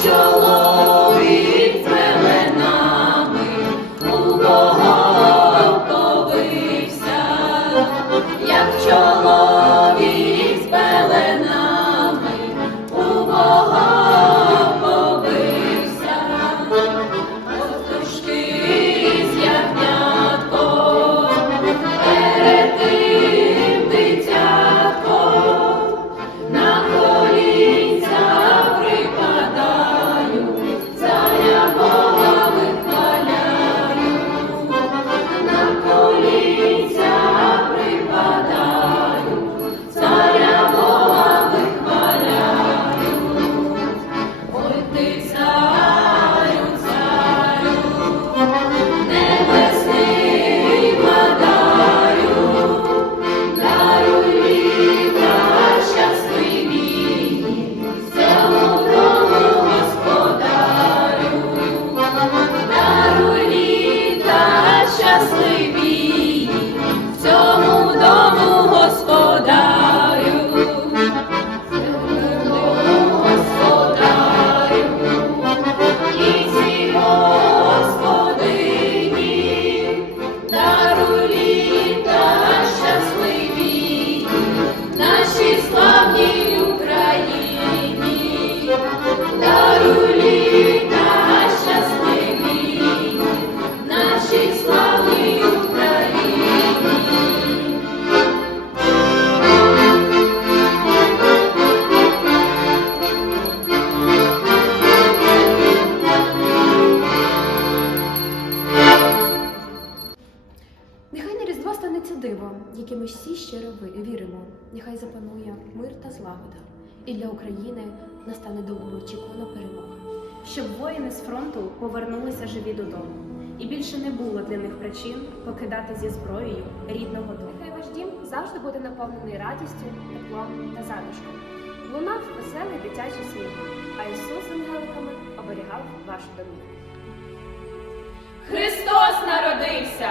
joy. Щиро ви- віримо, нехай запанує мир та злагода, і для України настане довгоочікувана перемога. щоб воїни з фронту повернулися живі додому, і більше не було для них причин покидати зі зброєю рідного дому. Нехай ваш дім завжди буде наповнений радістю, теплом та затишком. Лунав веселий дитячий сміх, а Ісус з ангеликами оберігав вашу домівку. Христос народився!